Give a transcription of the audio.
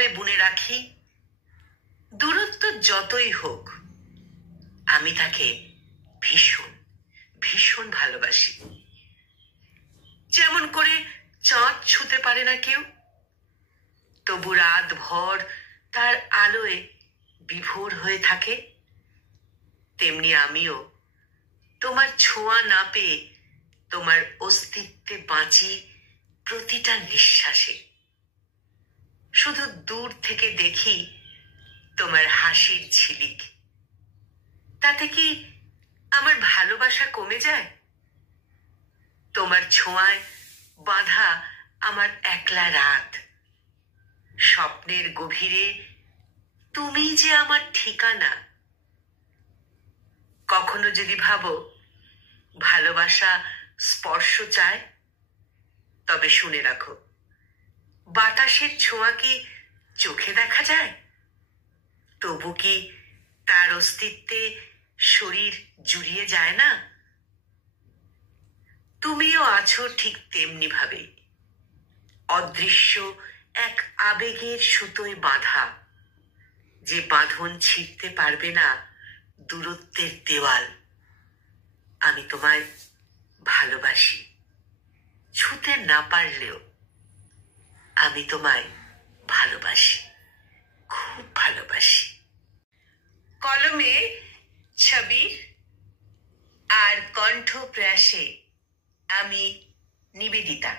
এমনভাবে বুনে রাখি, দূরত্ব যতই হোক আমি তাকে ভীষণ ভীষণ ভালোবাসি। যেমন করে চাঁদ ছুঁতে পারে না কেউ, তবু রাত ভর তার আলোয় বিভোর হয়ে থাকে, তেমনি আমিও তোমার ছোঁয়া না পেয়ে তোমার অস্তিত্বে বাঁচি প্রতিটা নিঃশ্বাসে। শুধু দূর থেকে দেখি তোমার হাসির ঝিলিক, তাতে কি আমার ভালোবাসা কমে যায়? তোমার ছোঁয়ায় বাঁধা আমার একলা রাত, স্বপ্নের গভীরে তুমি যে আমার ঠিকানা। কখনো যদি ভাবো ভালোবাসা স্পর্শ চায়, তবে শুনে রাখো, বাতাসের ছোঁয়া কি চোখে দেখা যায়? তবু কি তার অস্তিত্বে শরীর জুড়িয়ে যায় না? তুমিও আছো ঠিক তেমনি ভাবে, অদৃশ্য এক আবেগের সুতোয় বাঁধা, যে বাঁধন ছিঁড়তে পারবে না দূরত্বের দেওয়াল। আমি তোমায় ভালোবাসি, ছুঁতে না পারলেও আমি তোমায় ভালোবাসি, খুব ভালোবাসি। কলমে ছবির আর কণ্ঠ প্রয়াসে আমি নিবেদিতা।